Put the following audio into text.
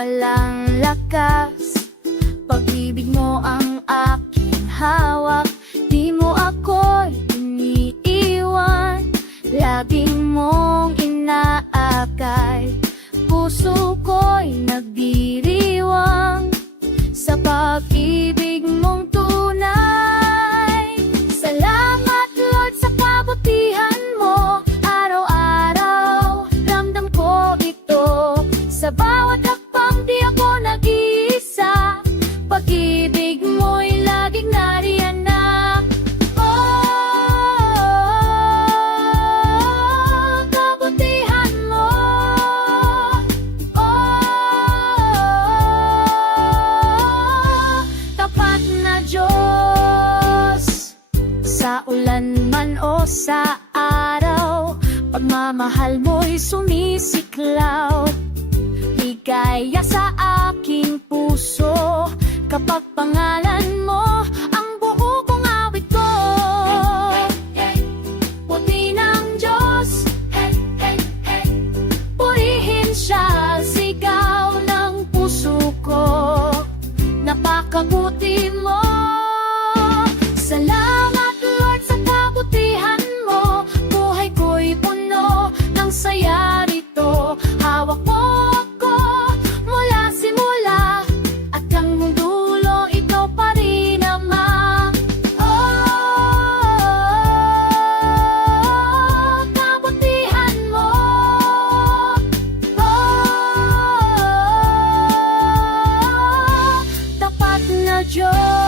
walang lakas. Pag-ibig mo ang aking hawak, di mo ako'y iniiwan. Lagi mong inaakay, puso ko'y nagdiriwang sa pag-ibig mong tunay. Salamat Lord sa kabutihan mo, araw-araw ramdam ko ito. Sa bawat hakbang di ako nag-iisa, pag-ibig mo'y laging nariyan na. Kabutihan mo, tapat na Diyos. Sa ulan man o sa araw, pagmamahal mo'y sumisiklaw. Ligaya sa aking puso, kapag pangalan mo ang buo kong awit ko. Puti ng Diyos, purihin siya, sigaw ng puso ko. Napakabuti mo. Salamat Lord sa kabutihan mo, buhay ko'y puno ng saya rito. Hawak mo ako mula simula, at hanggang dulo ito pa rin naman. Kabutihan mo, tapat na Diyos.